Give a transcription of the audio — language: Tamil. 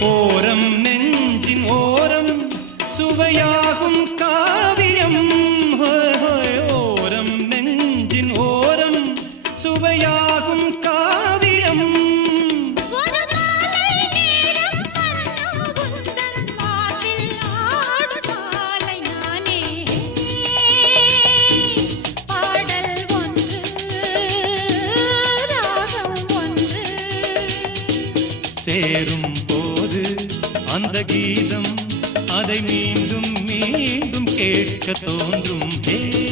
ஓரம் நெஞ்சின் ஓரம் சுவையாகும் காவியம். ஓரம் நெஞ்சின் ஓரம் சுவையாகும் காவியம். சேரும் போது அந்த கீதம் அதை மீண்டும் மீண்டும் கேட்க தோன்றும்.